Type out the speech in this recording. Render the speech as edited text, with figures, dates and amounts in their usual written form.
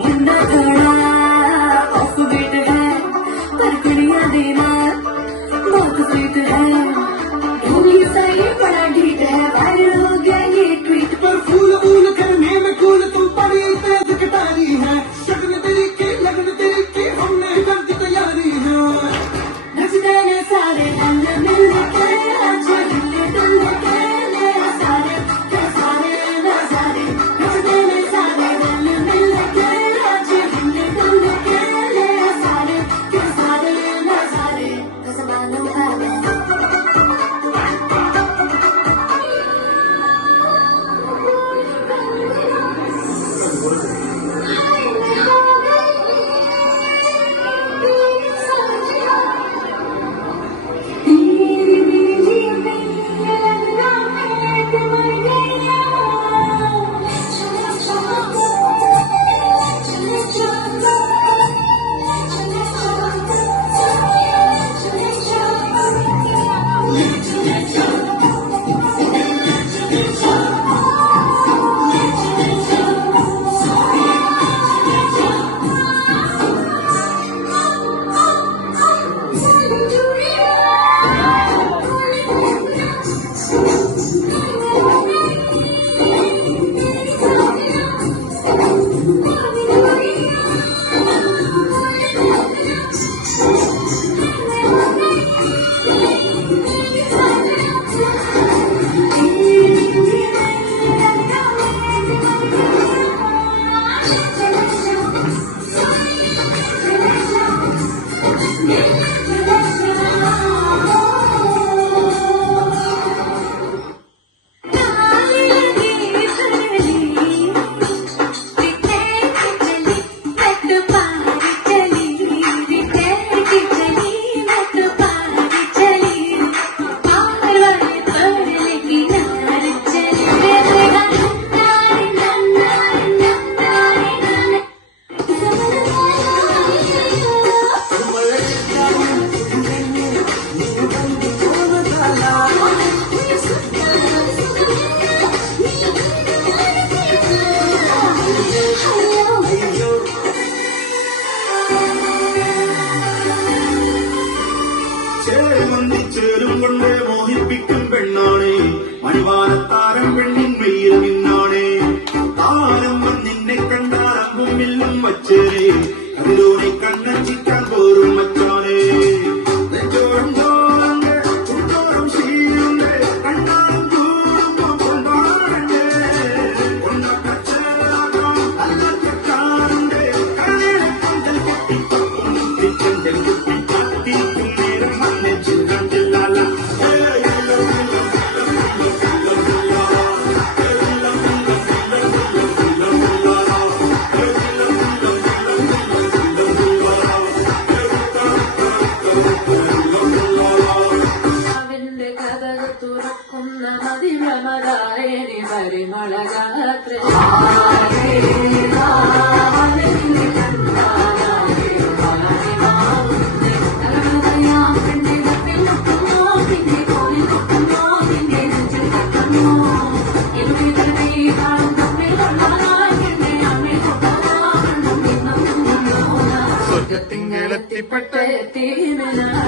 मुंडा थोड़ा off beat है पर कुड़ियां देना बहुत स्वीट है। धोनी सही बड़ा ढीठ है वायरल हो गया ये ट्वीट पर फूल फूल करने में कूल तुम बड़ी तेज कटारी है। शगन तेरी की लगन तेरी की हमने कर दी तैयारी है। नचते ने सारे रंग मिल के आज हिले डुल के ले सारे के सारे नजारे। नचते ने सारे रंग मिल के आज हिले डुल के ले सारे के सारे नजारे। कसमानो आवे ചേരും കൊണ്ട് മോഹിപ്പിക്കും പെണ്ണാണേ മണിവാനത്താരം പെണ്ണിൻ വെയിൽ നിന്നാണേ. താരം നിന്നെ കണ്ടാരമ്പും മില്ലും വച്ചേരേ അതിലൂടെ കണ്ണഞ്ചിക്കാൻ പോരും മച്ചാനേ. നെഞ്ചോരം തോറണ്ട് കുട്ടോറും ശീലുണ്ട് കണ്ണാറും കൂടുമ്പോ കൊണ്ടാടണ്ടേ. കൊണ്ടക്കച്ചേരാകാം നല്ല കെട്ടാറുണ്ട് കണ്ണിലെ പന്തൽ കെട്ടിപ്പും കിച്ചണ്ടൽ കുട്ടി കാത്തിരിക്കും നേരം വന്ന് ചിന്തല്ല. തുറക്കുന്ന മതിമതായനി പരിമളഗാത്ര സ്വർഗത്തിങ്ങളെത്തിപ്പെട്ട തീമിനാ